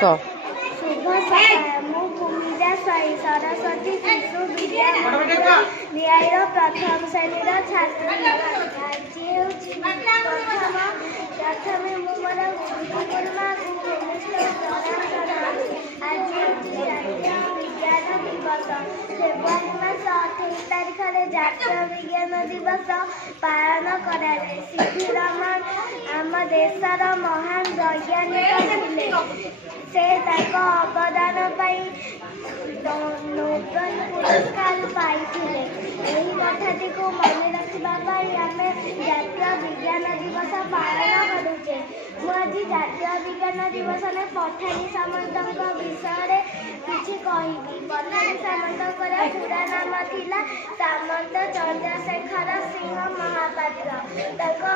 कह शुभ सकाळ मु भूमिजा साई सरस्वती शिशु विद्यालय प्रथम श्रेणीर छात्री आज ହେଉଛି प्रथमे ମୁଁ ମୋର ଗୁରୁମାକୁ ଆଜି ହେଉଛି ଜାତୀୟ ବିଜ୍ଞାନ ଦିବସ। ଫେବୃଆରୀ ମାସ 28 ତାରିଖରେ ଜାତୀୟ ବିଜ୍ଞାନ ଦିବସ ପାଳନ କରାଯାଏ। ସିଭି ରମଣ ଆମ ଦେଶର ମହାନ ବୈଜ୍ଞାନିକ ଥିଲେ। ସେ ତାଙ୍କ ଅବଦାନ ପାଇଁ ନୋବେଲ ପୁରସ୍କାର ପାଇଥିଲେ। ଏହି କଥାଟିକୁ ମନେ ରଖିବା ପାଇଁ ଆମେ ଜାତୀୟ ବିଜ୍ଞାନ ଦିବସ ପାଳନ କରୁଛେ। ମୁଁ ଆଜି ଜାତୀୟ ବିଜ୍ଞାନ ଦିବସରେ ପଠାଣି ସାମନ୍ତଙ୍କ ବିଷୟରେ କିଛି କହିବି। ପଠାଣି ସାମନ୍ତଙ୍କର ପୁରା ନାମ ଥିଲା ସାମନ୍ତ ଚନ୍ଦ୍ରଶେଖର ସିଂହ ମହାପାତ୍ର। ତାଙ୍କ